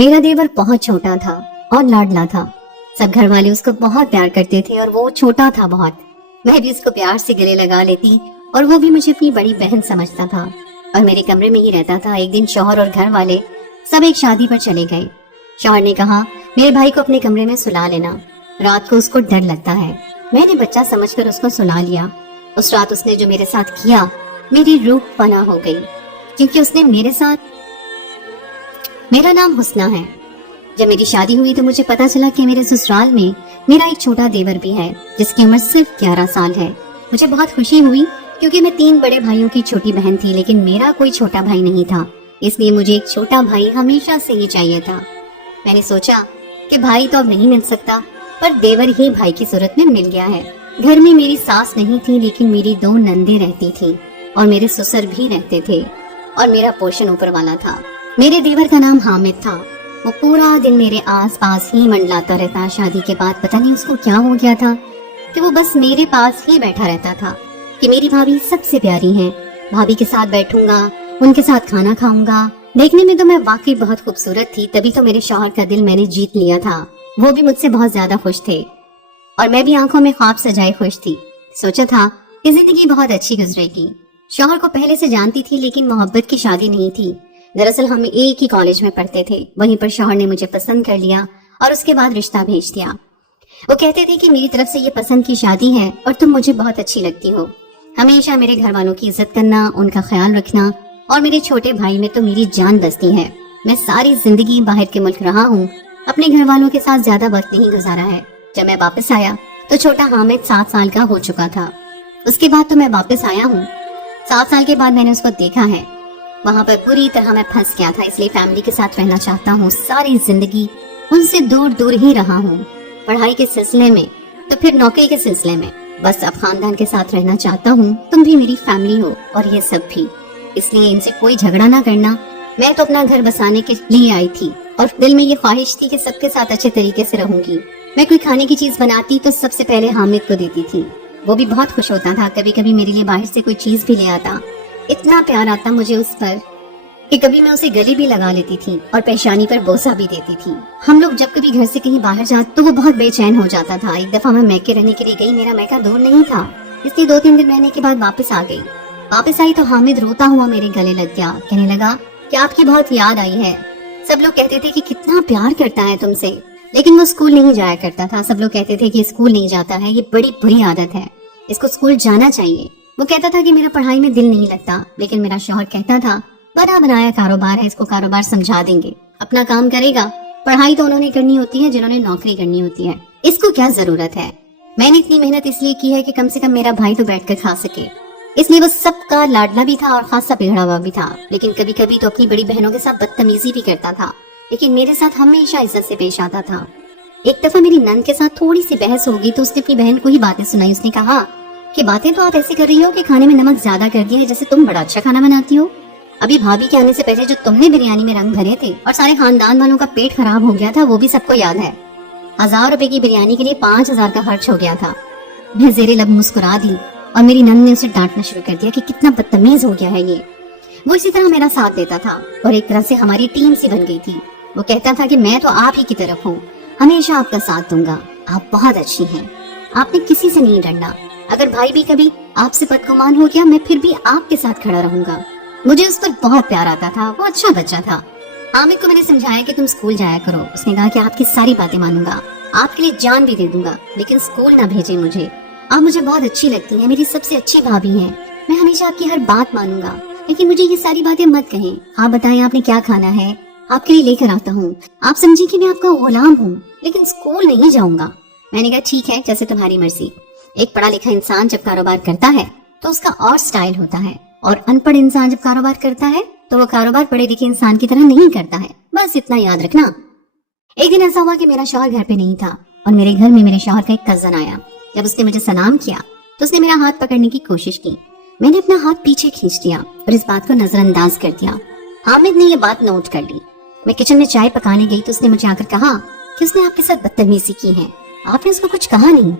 میرا دیور بہت چھوٹا تھا اور لاڈلا تھا. سب گھر والے اس کو بہت پیار کرتے تھے اور وہ چھوٹا تھا بہت. میں بھی اس کو پیار سے گلے لگا لیتی اور وہ بھی مجھے اپنی بڑی بہن سمجھتا تھا اور میرے کمرے میں ہی رہتا تھا. ایک دن شوہر اور گھر والے سب ایک شادی پر چلے گئے. شوہر نے کہا میرے بھائی کو اپنے کمرے میں سلا لینا, رات کو اس کو ڈر لگتا ہے. میں نے بچہ سمجھ کر اس کو سلا لیا. اس رات اس نے جو میرے ساتھ کیا میری روح پناہ ہو گئی, کیونکہ اس نے میرے ساتھ. میرا نام حسنہ ہے. جب میری شادی ہوئی تو مجھے پتا چلا کہ میرے سسرال میں میرا ایک چھوٹا دیور بھی ہے جس کی عمر صرف 11 سال ہے. مجھے بہت خوشی ہوئی کیونکہ میں 3 بڑے بھائیوں کی چھوٹی بہن تھی, لیکن میرا کوئی چھوٹا بھائی نہیں تھا. اس لیے مجھے ایک چھوٹا بھائی ہمیشہ سے ہی چاہیے تھا. میں نے سوچا کہ بھائی تو اب نہیں مل سکتا, پر دیور ہی بھائی کی صورت میں مل گیا ہے. گھر میں میری ساس نہیں تھی, لیکن میری 2 نندیں رہتی تھی اور میرے سسر بھی رہتے تھے اور میرا پوشن اوپر والا تھا. میرے دیور کا نام حامد تھا. وہ پورا دن میرے آس پاس ہی منڈلاتا رہتا. شادی کے بعد پتہ نہیں اس کو کیا ہو گیا تھا کہ وہ بس میرے پاس ہی بیٹھا رہتا تھا کہ میری بھابھی سب سے پیاری ہیں, بھابھی کے ساتھ بیٹھوں گا, ان کے ساتھ کھانا کھاؤں گا. دیکھنے میں تو میں واقعی بہت خوبصورت تھی, تبھی تو میرے شوہر کا دل میں نے جیت لیا تھا. وہ بھی مجھ سے بہت زیادہ خوش تھے اور میں بھی آنکھوں میں خواب سجائے خوش تھی. سوچا تھا کہ زندگی بہت اچھی گزرے گی. شوہر کو پہلے سے جانتی تھی, لیکن محبت کی شادی نہیں تھی. دراصل ہم ایک ہی کالج میں پڑھتے تھے. وہیں پر شوہر نے مجھے پسند کر لیا اور اس کے بعد رشتہ بھیج دیا. وہ کہتے تھے کہ میری طرف سے یہ پسند کی شادی ہے اور تم مجھے بہت اچھی لگتی ہو. ہمیشہ میرے گھر والوں کی عزت کرنا, ان کا خیال رکھنا, اور میرے چھوٹے بھائی میں تو میری جان بستی ہے. میں ساری زندگی باہر کے ملک رہا ہوں, اپنے گھر والوں کے ساتھ زیادہ وقت نہیں گزارا ہے. جب میں واپس آیا تو چھوٹا حامد 7 سال کا ہو چکا تھا. اس کے بعد تو میں واپس آیا ہوں. 7 سال کے بعد میں نے اس کو دیکھا ہے. وہاں پر پوری طرح میں پھنس گیا تھا, اس لیے فیملی کے ساتھ رہنا چاہتا ہوں. ساری زندگی ان سے دور دور ہی رہا ہوں. پڑھائی کے سلسلے میں تو پھر نوکری کے سلسلے میں. بس اب خاندان کے ساتھ رہنا چاہتا ہوں. تم بھی میری فیملی ہو اور یہ سب بھی, اس لیے ان سے کوئی جھگڑا نہ کرنا. میں تو اپنا گھر بسانے کے لیے آئی تھی اور دل میں یہ خواہش تھی کہ سب کے ساتھ اچھے طریقے سے رہوں گی. میں کوئی کھانے کی چیز بناتی تو سب سے پہلے حامد کو دیتی تھی. وہ بھی بہت خوش ہوتا تھا. کبھی کبھی میرے لیے باہر سے کوئی چیز بھی لے آتا. اتنا پیار آتا مجھے اس پر کہ کبھی میں اسے گلے بھی لگا لیتی تھی اور پیشانی پر بوسہ بھی دیتی تھی. ہم لوگ جب کبھی گھر سے کہیں باہر جاتے تو وہ بہت بے چین ہو جاتا تھا. ایک دفعہ میں میکے رہنے کے لیے گئی. میرا میکا دور نہیں تھا, اس لیے 2-3 دن رہنے کے بعد واپس آ گئی. واپس آئی تو حامد روتا ہوا میرے گلے لگ گیا. کہنے لگا کہ آپ کی بہت یاد آئی ہے. سب لوگ کہتے تھے کہ کتنا پیار کرتا ہے تم سے, لیکن وہ اسکول نہیں جایا کرتا تھا. سب لوگ کہتے تھے کہ اسکول نہیں جاتا ہے, یہ بڑی بری عادت ہے, اس کو اسکول جانا چاہیے. وہ کہتا تھا کہ میرا پڑھائی میں دل نہیں لگتا, لیکن میرا شوہر کہتا تھا بنا بنایا کاروبار ہے, اس کو کاروبار سمجھا دیں گے, اپنا کام کرے گا. پڑھائی تو انہوں نے کرنی ہوتی ہے جنہوں نے نوکری کرنی ہوتی ہے, اس کو کیا ضرورت ہے. میں نے اتنی محنت اس لیے کی ہے کہ کم سے کم میرا بھائی تو بیٹھ کر کھا سکے. اس لیے وہ سب کا لاڈلا بھی تھا اور خاصا بگڑا ہوا بھی تھا. لیکن کبھی کبھی تو اپنی بڑی بہنوں کے ساتھ بدتمیزی بھی کرتا تھا, لیکن میرے ساتھ ہمیشہ عزت سے پیش آتا تھا. ایک دفعہ میری نند کے ساتھ تھوڑی سی بحث ہوگی تو اس نے اپنی بہن کو ہی باتیں سنائی. اس نے کہا کہ باتیں تو آپ ایسے کر رہی ہو کہ کھانے میں نمک زیادہ کر دیا ہے, جیسے تم بڑا اچھا کھانا بناتی ہو. ابھی بھابھی کے آنے سے پہلے جو تم نے بریانی میں رنگ بھرے تھے اور سارے خاندان والوں کا پیٹ خراب ہو گیا تھا, وہ بھی سب کو یاد ہے. 1000 روپے کی بریانی کے لیے 5000 کا خرچ ہو گیا تھا. میں زیر لب مسکرا دی اور میری نند نے اسے ڈانٹنا شروع کر دیا کہ کتنا بدتمیز ہو گیا ہے یہ. وہ اسی طرح میرا ساتھ دیتا تھا اور ایک طرح سے ہماری ٹیم سی بن گئی تھی. وہ کہتا تھا کہ میں تو آپ ہی کی طرف ہوں, ہمیشہ آپ کا ساتھ دوں گا, آپ بہت اچھی ہیں, آپ نے کسی سے نہیں ڈرنا. اگر بھائی بھی کبھی آپ سے بدگمان ہو گیا, میں پھر بھی آپ کے ساتھ کھڑا رہوں گا. مجھے اس پر بہت پیار آتا تھا. وہ اچھا بچہ تھا. حامد کو میں نے سمجھایا کہ تم اسکول جایا کرو. اس نے کہا کہ آپ کی ساری باتیں مانوں گا, آپ کے لیے جان بھی دے دوں گا, لیکن اسکول نہ بھیجیں مجھے. آپ مجھے بہت اچھی لگتی ہیں, میری سب سے اچھی بھابھی ہیں, میں ہمیشہ آپ کی ہر بات مانوں گا, لیکن مجھے یہ ساری باتیں مت کہیں. آپ بتائیں آپ نے کیا کھانا ہے, آپ کے لیے لے کر آتا ہوں. آپ سمجھیں کہ میں آپ کا غلام ہوں, لیکن اسکول نہیں جاؤں گا. میں نے کہا ٹھیک ہے, جیسے تمہاری مرضی. ایک پڑھا لکھا انسان جب کاروبار کرتا ہے تو اس کا اور سٹائل ہوتا ہے, اور ان پڑھ انسان جب کاروبار کرتا ہے تو وہ کاروبار پڑھے لکھے انسان کی طرح نہیں کرتا ہے. بس اتنا یاد رکھنا. ایک دن ایسا ہوا کہ میرا شوہر گھر پہ نہیں تھا اور میرے گھر میں میرے شوہر کا ایک کزن آیا. جب اس نے مجھے سلام کیا تو اس نے میرا ہاتھ پکڑنے کی کوشش کی. میں نے اپنا ہاتھ پیچھے کھینچ دیا اور اس بات کو نظر انداز کر دیا. حامد نے یہ بات نوٹ کر لی. میں کچن میں چائے پکانے گئی تو اس نے مجھے آ کر کہا کہ اس نے آپ کے ساتھ بدتمیزی کی ہے, آپ نے اس کو کچھ کہا نہیں.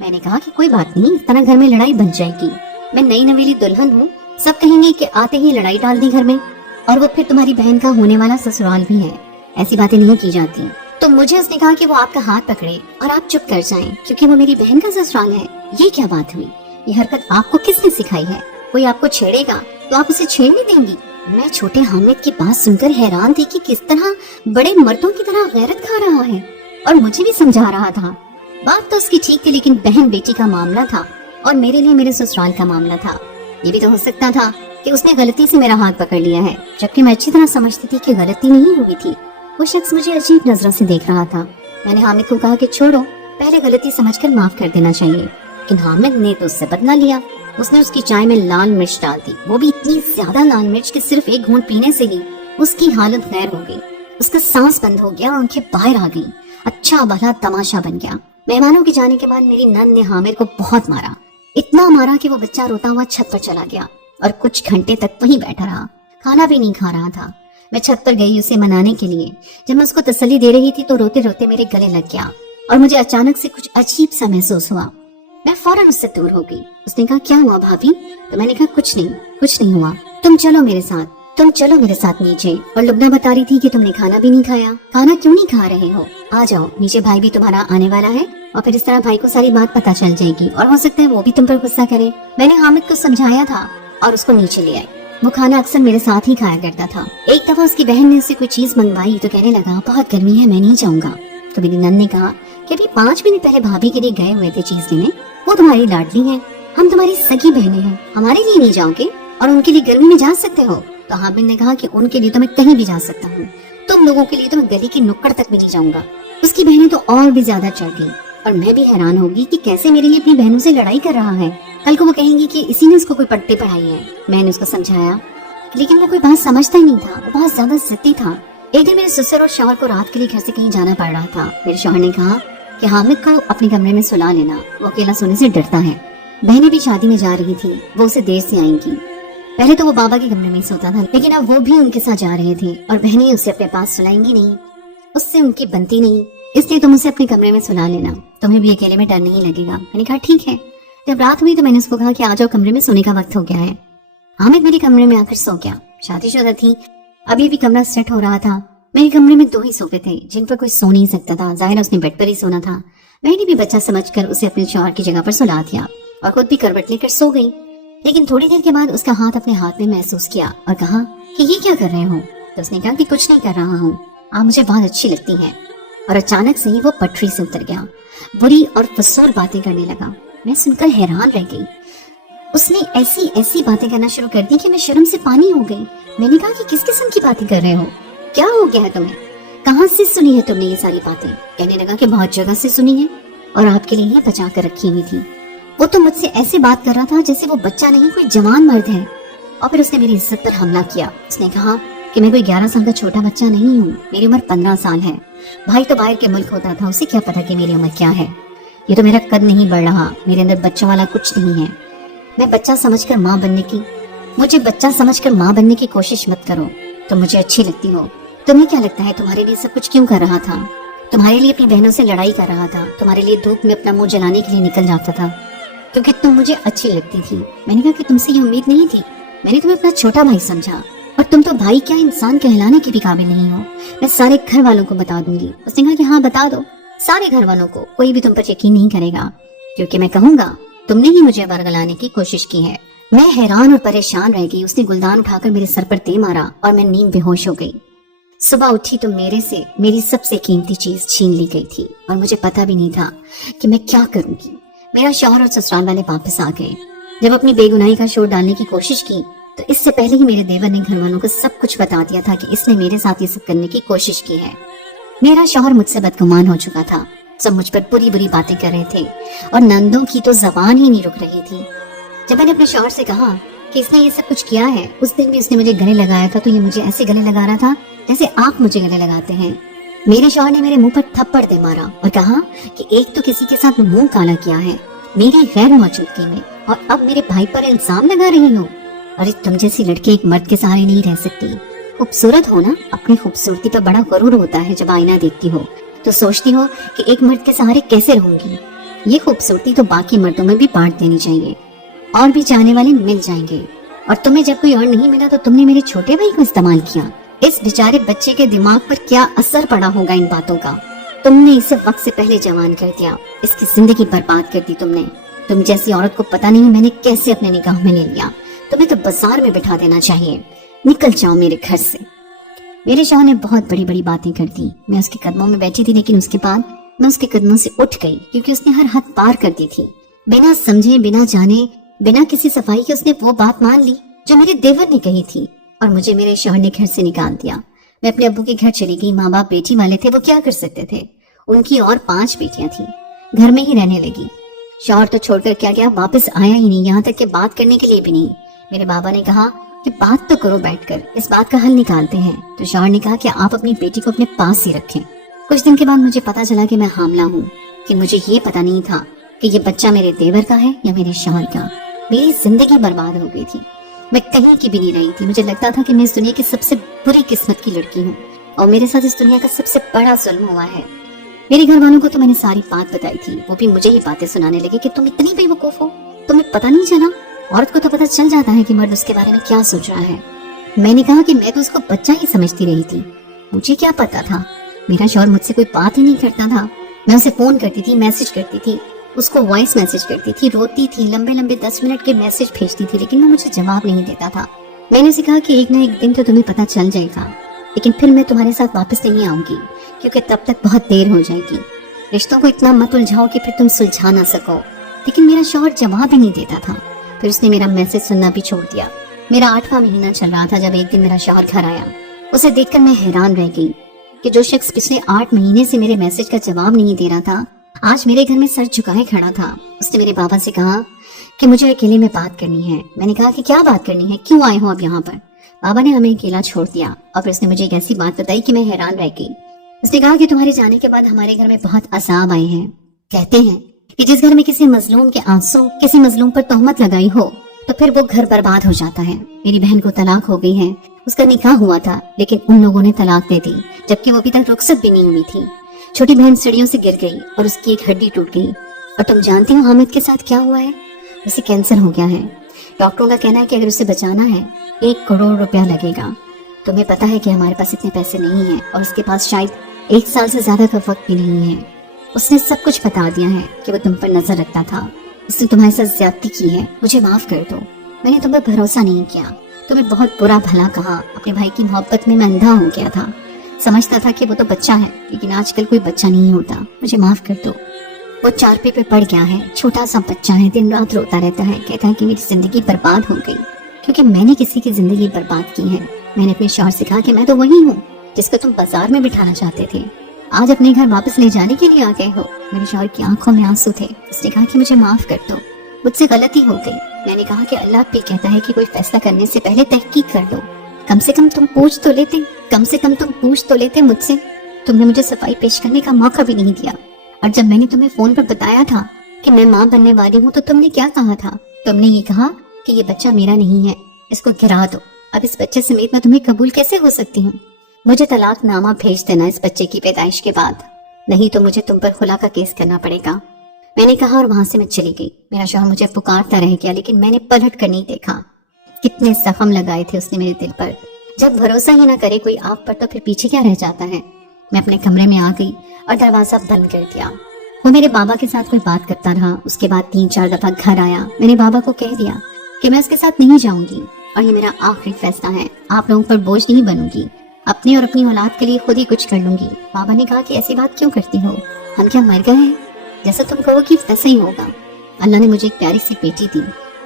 میں نے کہا کہ کوئی بات نہیں, اس طرح گھر میں لڑائی بن جائے گی. میں نئی نویلی دلہن ہوں, سب کہیں گے کہ آتے ہی لڑائی ڈال دی گھر میں, اور وہ پھر تمہاری بہن کا ہونے والا سسرال بھی ہے. ऐसी बातें नहीं की जाती। तो मुझे उसने कहा कि वो आपका हाथ पकड़े और आप चुप कर जाएं, क्योंकि वो मेरी बहन का ससुराल है। ये क्या बात हुई? ये हरकत आपको किसने सिखाई है? कोई आपको छेड़ेगा तो आप उसे छेड़ने देंगी? मैं छोटे हामिद की बात सुनकर हैरान थी कि किस तरह बड़े मर्दों की तरह गैरत खा रहा है और मुझे भी समझा रहा था। बात तो उसकी ठीक थी, लेकिन बहन बेटी का मामला था और मेरे लिए मेरे ससुराल का मामला था। ये भी तो हो सकता था कि उसने गलती से मेरा हाथ पकड़ लिया है, जबकि मैं अच्छी तरह समझती थी कि गलती नहीं हुई थी। वो शख्स मुझे अजीब नजरों से देख रहा था। मैंने हामिद को कहा कि छोड़ो, पहले गलती समझकर माफ कर देना चाहिए, लेकिन हामिद ने तो उससे बदला लिया। उसने उसकी चाय में लाल मिर्च डाल दी, वो भी इतनी ज्यादा लाल मिर्च कि सिर्फ एक घूंट पीने से ही उसकी हालत गैर हो गई। उसका सांस बंद हो गया और आंखें बाहर आ गई। अच्छा भला तमाशा बन गया। मेहमानों के जाने के बाद मेरी नन ने हामिद को बहुत मारा, इतना मारा कि वो बच्चा रोता हुआ छत पर चला गया और कुछ घंटे तक वहीं बैठा रहा। खाना भी नहीं खा रहा था। मैं छत पर गई उसे मनाने के लिए। जब मैं उसको तसल्ली दे रही थी तो रोते रोते मेरे गले लग गया और मुझे अचानक से कुछ अजीब सा महसूस हुआ। मैं फौरन उससे दूर हो गई। उसने कहा, क्या हुआ भाभी? तो मैंने कहा, कुछ नहीं हुआ। तुम चलो मेरे साथ नीचे। और लुबना बता रही थी कि तुमने खाना भी नहीं खाया। खाना क्यों नहीं खा रहे हो? आ जाओ नीचे, भाई भी तुम्हारा आने वाला है और फिर इस तरह भाई को सारी बात पता चल जाएगी और हो सकता है वो भी तुम पर गुस्सा करे। मैंने हामिद को समझाया था और उसको नीचे ले आई। वो खाना अक्सर मेरे साथ ही खाया करता था। एक दफा उसकी बहन ने उससे कोई चीज मंगवाई तो कहने लगा, बहुत गर्मी है, मैं नहीं जाऊंगा। तो मेरी नन ने कहा कि अभी 5 मिनट पहले भाभी के लिए गए हुए थे चीज लेने, वो तुम्हारी लाडली है, हम तुम्हारी सगी बहनें हैं, हमारे लिए नहीं जाओगे और उनके लिए गर्मी में जा सकते हो? तो हामिद ने कहा कि उनके लिए तो मैं कहीं भी जा सकता हूँ, तुम लोगों के लिए तो मैं गली की नुक्कड़ तक भी नहीं जाऊंगा। उसकी बहनें तो और भी ज्यादा चढ़ गई और मैं भी हैरान होगी कि कैसे मेरे लिए अपनी बहनों से लड़ाई कर रहा है। कल को वो कहेंगी कि इसी ने उसको कोई पट्टे पढ़ाई है। मैंने उसको समझाया, लेकिन वो कोई बात समझता ही नहीं था। वो बहुत ज्यादा जिद्दी था। एक दिन मेरे ससुर और शौहर को रात के लिए घर से कहीं जाना पड़ रहा था। मेरे शौहर ने कहा कि हामिद को अपने कमरे में सुला लेना, वो अकेला सोने से डरता है। बहनें भी शादी में जा रही थी, वो उसे देर से आएंगी। पहले तो वो बाबा के कमरे में सोता था, लेकिन अब वो भी उनके साथ जा रहे थे और बहनें उसे अपने पास सुलाएंगी नहीं, उससे उनकी बनती नहीं, इसलिए तुम उसे अपने कमरे में सुला लेना, तुम्हें भी अकेले में डर नहीं लगेगा। मैंने कहा ठीक है। जब रात हुई तो मैंने उसको कहा कि आ जाओ, कमरे में सोने का वक्त हो गया है। हामिद मेरे कमरे में आकर सो गया। शादीशुदा थी, अभी भी कमरा सेट हो रहा था। मेरे कमरे में 2 ही सोफे थे जिन पर कोई सो नहीं सकता था। जाहिर उसने बेड पर ही सोना था। मैंने भी बच्चा समझकर उसे अपने शौहर की जगह पर सुला दिया और खुद भी करवट लेकर सो गई। लेकिन थोड़ी देर के बाद उसका हाथ अपने हाथ में महसूस किया और कहा कि ये क्या कर रहे हो? तो उसने कहा कि कुछ नहीं कर रहा हूँ, आप मुझे बहुत अच्छी लगती हैं। और अचानक से ही वो पटरी से उतर गया, बुरी और फसूल बातें करने लगा। मैं सुनकर हैरान रह गई। उसने ऐसी बातें करना शुरू कर दी कि मैं शर्म से पानी हो गई। मैंने कहा कि किस किस्म की बातें कर रहे हो? क्या हो गया है तुम्हें? कहाँ से सुनी है तुमने ये सारी बातें? कहने लगा कि बहुत जगह से सुनी है और आपके लिए ही बचा कर रखी हुई थी। वो तो मुझसे ऐसे बात कर रहा था जैसे वो बच्चा नहीं कोई जवान मर्द है। और फिर उसने मेरी इज्जत पर हमला किया। उसने कहा कि मैं कोई 11 साल का छोटा बच्चा नहीं हूँ, मेरी उम्र 15 साल है। भाई तो बाहर के मुल्क होता था, उसे क्या पता कि मेरी उम्र क्या है। ये तो मेरा कद नहीं बढ़ रहा, मेरे अंदर बच्चों वाला कुछ नहीं है। मैं बच्चा समझकर माँ बनने की कोशिश मत करो। तुम मुझे अच्छी लगती हो। तुम्हें क्या लगता है तुम्हारे लिए सब कुछ क्यों कर रहा था? तुम्हारे लिए अपनी बहनों से लड़ाई कर रहा था, तुम्हारे लिए धूप में अपना मुंह जलाने के लिए निकल जाता था क्योंकि तुम मुझे अच्छी लगती थी। मैंने कहा कि तुमसे ये उम्मीद नहीं थी, मैंने तुम्हें अपना छोटा भाई समझा और तुम तो भाई क्या इंसान कहलाने के भी काबिल नहीं हो। मैं सारे घर वालों को बता दूंगी। उसने कहा कि हाँ बता दो, सारे घर वालों को, कोई भी तुम पर यकीन नहीं करेगा क्योंकि मैं कहूंगा तुमने ही मुझे बरगलाने की कोशिश की है। मैं हैरान और परेशान रह गई। उसने गुलदान उठाकर मेरे सर पर दे मारा और मैं नींद बेहोश हो गई। सुबह उठी तो मेरे से मेरी सबसे कीमती चीज छीन ली गई थी और मुझे पता भी नहीं था कि मैं क्या करूंगी। मेरा शौहर और ससुराल वाले वापस आ गए। जब अपनी बेगुनाही का शोर डालने की कोशिश की तो इससे पहले ही मेरे देवर ने घर वालों को सब कुछ बता दिया था कि इसने मेरे साथ ये सब करने की कोशिश की है। मेरा शौहर मुझसे बदगुमान हो चुका था। सब मुझ पर बुरी बुरी बातें कर रहे थे और नंदों की तो जबान ही नहीं रुक रही थी। जब मैंने अपने शौहर से कहा कि इसने ये सब कुछ किया है, उस दिन भी उसने मुझे गले लगाया था तो ये मुझे ऐसे गले लगा रहा था जैसे आप मुझे गले लगाते हैं। मेरे शौहर ने मेरे मुंह पर थप्पड़ दे मारा और कहा कि एक तो किसी के साथ मुंह काला किया है मेरी गैर मौजूदगी में और अब मेरे भाई पर इल्जाम लगा रही हो। अरे तुम जैसी लड़की एक मर्द के सहारे नहीं रह सकती। खूबसूरत हो ना, अपनी खूबसूरती पर बड़ा गरूर होता है। जब आईना देखती हो तो सोचती हो कि एक मर्द के सहारे कैसे रहूंगी। ये खूबसूरती तो बाकी मर्दों में भी बांट देनी चाहिए, और भी चाहने वाले मिल जाएंगे। और तुम्हें जब कोई और नहीं मिला तो तुमने मेरे छोटे भाई को इस्तेमाल किया। इस बेचारे बच्चे के दिमाग पर क्या असर पड़ा होगा इन बातों का। तुमने इसे वक्त से पहले जवान कर दिया, इसकी जिंदगी बर्बाद कर दी तुमने। तुम जैसी औरत को पता नहीं मैंने कैसे अपने निगाह में ले लिया। तुम्हें तो बाजार में बिठा देना चाहिए। निकल जाओ मेरे घर से। मेरे शौहर ने बहुत बड़ी बड़ी बातें कर दी। मैं उसके कदमों में बैठी थी, लेकिन उसके बाद मैं उसके कदमों से उठ गई, क्योंकि उसने हर हद पार कर दी थी। बिना समझे, बिना जाने, बिना किसी सफाई के उसने वो बात मान ली जो मेरे देवर ने कही थी, और मुझे मेरे शौहर ने घर से निकाल दिया। मैं अपने अब्बू के घर चली गई। माँ बाप बेटी वाले थे, वो क्या कर सकते थे। उनकी और 5 बेटियां थी। घर में ही रहने लगी। शौहर तो छोड़कर क्या गया, वापस आया ही नहीं, यहाँ तक कि बात करने के लिए भी नहीं। मेरे बाबा ने कहा कि बात तो करो बैठकर, इस बात का हल निकालते हैं। तो शौहर ने कहा कि आप अपनी बेटी को अपने पास ही रखें। कुछ दिन के बाद मुझे पता चला कि मैं हामला हूँ, कि मुझे ये पता नहीं था कि ये बच्चा मेरे देवर का है या मेरे शौहर का। मेरी जिंदगी बर्बाद हो गई थी। मैं कहीं की भी नहीं रही थी। मुझे लगता था कि मैं इस दुनिया की सबसे बुरी किस्मत की लड़की हूँ, और मेरे साथ इस दुनिया का सबसे बड़ा जुल्म हुआ है। मेरे घर वालों को तो मैंने सारी बात बताई थी। वो भी मुझे ही बातें सुनाने लगे कि तुम इतनी बेवकूफ हो, तुम्हें पता नहीं चला। औरत को तो पता चल जाता है कि मर्द उसके बारे में क्या सोच रहा है। मैंने कहा कि मैं तो उसको बच्चा ही समझती रही थी, मुझे क्या पता था। मेरा शौहर मुझसे कोई बात ही नहीं करता था। मैं उसे फोन करती थी, मैसेज करती थी, उसको वॉइस मैसेज करती थी, रोती थी, लंबे लंबे 10 मिनट के मैसेज भेजती थी, लेकिन वो मुझे जवाब नहीं देता था। मैंने उसे कहा कि एक न एक दिन तो तुम्हें पता चल जाएगा, लेकिन फिर मैं तुम्हारे साथ वापस नहीं आऊंगी, क्योंकि तब तक बहुत देर हो जाएगी। रिश्तों को इतना मत उलझाओ कि फिर तुम सुलझा ना सको। लेकिन मेरा शौहर जवाब ही नहीं देता था। फिर उसने मेरा मैसेज सुनना भी छोड़ दिया। मेरा 8वां महीना चल रहा था जब एक दिन मेरा शौहर घर आया। उसे देखकर मैं हैरान रह गई कि जो शख्स पिछले 8 महीने से मेरे मैसेज का जवाब नहीं दे रहा था, आज मेरे घर में सर झुकाए खड़ा था। उसने मेरे बाबा से कहा कि मुझे अकेले में बात करनी है। मैंने कहा कि क्या बात करनी है, क्यों आए हो अब यहाँ पर। बाबा ने हमें अकेला छोड़ दिया, और फिर उसने मुझे एक ऐसी बात बताई कि मैं हैरान रह गई। उसने कहा कि तुम्हारे जाने के बाद हमारे घर में बहुत अजाब आए हैं। कहते हैं कि जिस घर में किसी मजलूम के आंसू किसी मजलूम पर तोहमत लगाई हो, तो फिर वो घर बर्बाद हो जाता है। मेरी बहन को तलाक हो गई है। उसका निकाह हुआ था, लेकिन उन लोगों ने तलाक दे दी, जबकि वो अभी तक रुखसत भी नहीं हुई थी। छोटी बहन सीढ़ियों से गिर गई और उसकी एक हड्डी टूट गई। और तुम जानती हो हामिद के साथ क्या हुआ है? उसे कैंसर हो गया है। डॉक्टरों का कहना है कि अगर उसे बचाना है 1 करोड़ रुपया लगेगा। तुम्हें पता है कि हमारे पास इतने पैसे नहीं है, और उसके पास शायद 1 साल से ज्यादा का वक्त भी नहीं है। उसने सब कुछ बता दिया है कि वो तुम पर नजर रखता था। उसने तुम्हारे साथ ज्यादती की है। मुझे माफ कर दो, मैंने तुम पर भरोसा नहीं किया, तुम्हें बहुत बुरा भला कहा। अपने भाई की मोहब्बत में मैं अंधा हो गया था। समझता था कि वो तो बच्चा है, लेकिन आजकल कोई बच्चा नहीं होता। मुझे माफ कर दो। वो चारपे पे पड़ गया है, छोटा सा बच्चा है, दिन रात रोता रहता है, कहता है कि मेरी जिंदगी बर्बाद हो गई, क्योंकि मैंने किसी की जिंदगी बर्बाद की है। मैंने अपने शौहर से कहा कि मैं तो वही हूँ जिसको तुम बाजार में बिठाना चाहते थे, आज अपने घर वापस ले जाने के लिए आ गए हो। मेरे शौहर की आंखों में आंसू थे। उसने कहा कि मुझे माफ कर दो, मुझसे गलती हो गई। मैंने कहा कि अल्लाह भी कहता है कि कोई फैसला करने से पहले तहकीक कर लो। कम से कम तुम पूछ तो लेते, कम से कम तुम पूछ तो लेते मुझसे। तुमने मुझे सफाई पेश करने का मौका भी नहीं दिया। और जब मैंने तुम्हें फोन पर बताया था कि मैं माँ बनने वाली हूँ, तो तुमने क्या कहा था? तुमने ये कहा कि ये बच्चा मेरा नहीं है, इसको गिरा दो। अब इस बच्चे समेत मैं तुम्हें कबूल कैसे हो सकती हूँ? मुझे तलाकनामा भेज देना इस बच्चे की पैदाइश के बाद, नहीं तो मुझे तुम पर खुला का केस करना पड़ेगा। मैंने कहा और वहां से मैं चली गई। मेरा शौहर मुझे पुकारता रह गया, लेकिन मैंने पलट कर नहीं देखा। कितने जख्म लगाए थे उसने मेरे दिल पर। जब भरोसा ही ना करे कोई आप पर, तो फिर पीछे क्या रह जाता है। मैं अपने कमरे में आ गई और दरवाजा बंद कर दिया। वो मेरे बाबा के साथ कोई बात करता रहा। उसके बाद 3-4 दफा घर आया। मैंने बाबा को कह दिया कि मैं उसके साथ नहीं जाऊंगी और ये मेरा आखिरी फैसला है। आप लोगों पर बोझ नहीं बनूंगी, अपनी और अपनी औलाद के लिए खुद ही कुछ कर लूंगी। बाबा ने कहा कि ऐसी बात क्यों करती हो, हम क्या मर गए हैं? जैसा तुम कहोगी वैसा ही होगा। अल्लाह ने मुझे एक प्यारी सी बेटी दी।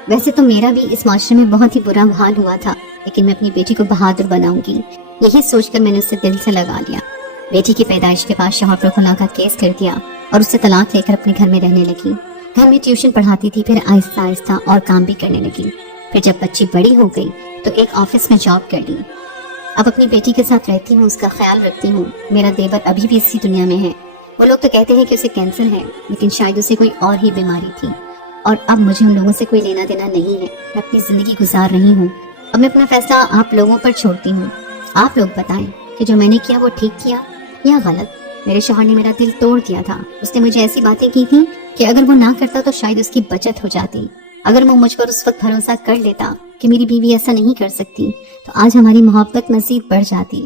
वैसे तो मेरा भी इस माशरे में बहुत ही बुरा हाल हुआ था, लेकिन मैं अपनी बेटी को बहादुर बनाऊंगी, यही सोचकर मैंने उससे दिल से लगा लिया। बेटी की पैदाइश के बाद शौहर पर खुला का केस कर दिया और उससे तलाक लेकर अपने घर में रहने लगी। घर में ट्यूशन पढ़ाती थी, फिर आहिस्ता आहिस्ता और काम भी करने लगी। फिर जब बच्ची बड़ी हो गई तो एक ऑफिस में जॉब कर ली। अब अपनी बेटी के साथ रहती हूँ, उसका ख्याल रखती हूँ। मेरा देवर अभी भी इसी दुनिया में है। वो लोग तो कहते हैं कि उसे कैंसर है, लेकिन शायद उसे कोई और ही बीमारी थी। और अब मुझे उन लोगों से कोई लेना देना नहीं है। मैं अपनी जिंदगी गुजार रही हूँ। अब मैं अपना फैसला आप लोगों पर छोड़ती हूँ। आप लोग बताएं कि जो मैंने किया वो ठीक किया या गलत। मेरे शौहर ने मेरा दिल तोड़ दिया था। उसने मुझे ऐसी बातें की थी कि अगर वो ना करता तो शायद उसकी बचत हो जाती। اگر وہ مجھ پر اس وقت بھروسہ کر لیتا کہ میری بیوی ایسا نہیں کر سکتی تو آج ہماری محبت مزید بڑھ جاتی۔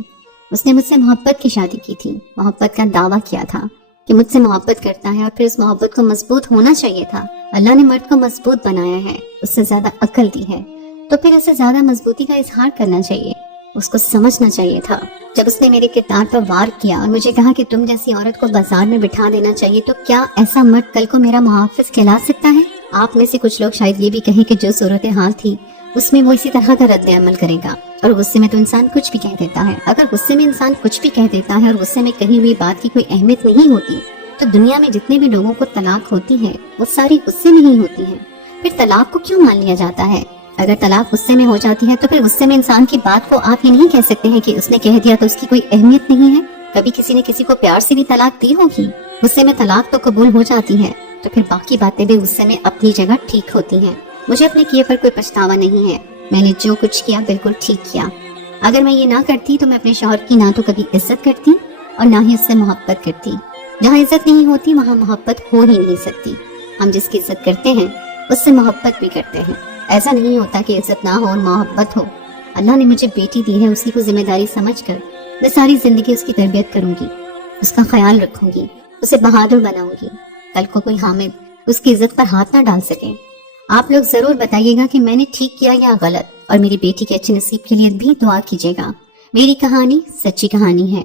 اس نے مجھ سے محبت کی شادی کی تھی، محبت کا دعویٰ کیا تھا کہ مجھ سے محبت کرتا ہے، اور پھر اس محبت کو مضبوط ہونا چاہیے تھا۔ اللہ نے مرد کو مضبوط بنایا ہے، اس سے زیادہ عقل دی ہے، تو پھر اسے زیادہ مضبوطی کا اظہار کرنا چاہیے، اس کو سمجھنا چاہیے تھا۔ جب اس نے میرے کردار پر وار کیا اور مجھے کہا کہ تم جیسی عورت کو بازار میں بٹھا دینا چاہیے، تو کیا ایسا مرد کل کو میرا محافظ کہلا سکتا ہے؟ آپ میں سے کچھ لوگ شاید یہ بھی کہیں کہ جو صورتحال تھی اس میں وہ اسی طرح کا رد عمل کرے گا، اور غصے میں تو انسان کچھ بھی کہہ دیتا ہے۔ اگر غصے میں انسان کچھ بھی کہہ دیتا ہے اور غصے میں کہی ہوئی بات کی کوئی اہمیت نہیں ہوتی، تو دنیا میں جتنے بھی لوگوں کو طلاق ہوتی ہے وہ ساری غصے میں ہی ہوتی ہے۔ پھر طلاق کو کیوں مان لیا جاتا ہے؟ اگر طلاق غصے میں ہو جاتی ہے تو پھر غصے میں انسان کی بات کو آپ یہ نہیں کہہ سکتے ہیں کہ اس نے کہہ دیا تو اس کی کوئی اہمیت نہیں ہے۔ کبھی کسی نے کسی کو پیار سے بھی طلاق دی ہوگی؟ غصے میں طلاق تو قبول ہو جاتی ہے، تو پھر باقی باتیں بھی غصے میں اپنی جگہ ٹھیک ہوتی ہیں۔ مجھے اپنے کیے پر کوئی پچھتاوا نہیں ہے، میں نے جو کچھ کیا بالکل ٹھیک کیا۔ اگر میں یہ نہ کرتی تو میں اپنے شوہر کی نہ تو کبھی عزت کرتی اور نہ ہی اس سے محبت کرتی۔ جہاں عزت نہیں ہوتی وہاں محبت ہو ہی نہیں سکتی۔ ہم جس کی عزت کرتے ہیں اس سے محبت بھی کرتے ہیں۔ ایسا نہیں ہوتا کہ عزت نہ ہو اور محبت ہو۔ اللہ نے مجھے بیٹی دی ہے، اسی کو ذمہ داری سمجھ کر میں ساری زندگی اس کی تربیت کروں گی، اس کا خیال رکھوں گی، اسے بہادر بناؤں گی، کل کو کوئی حامد اس کی عزت پر ہاتھ نہ ڈال سکے۔ آپ لوگ ضرور بتائیے گا کہ میں نے ٹھیک کیا یا غلط، اور میری بیٹی کے اچھے نصیب کے لیے بھی دعا کیجیے گا۔ میری کہانی سچی کہانی ہے۔